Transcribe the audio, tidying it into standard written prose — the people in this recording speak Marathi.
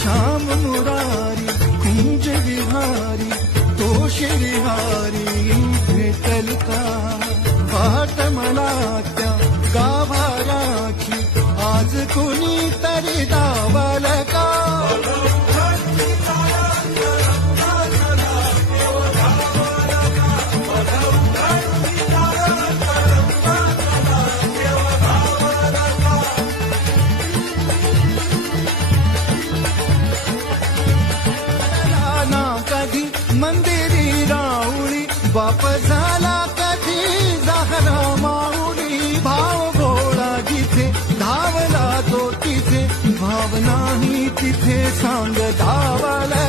श्याम मुरारी कुंज विहारी तो श्रीहारी भेटल का वाट मला त्या गाभाराची आज कुणी तरी दावल का मंदिरी राऊळी बाप झाला कधी जाहरा माऊली भाव भोळा जिथे धावला तो तिथे भाव नाही तिथे सांग धावला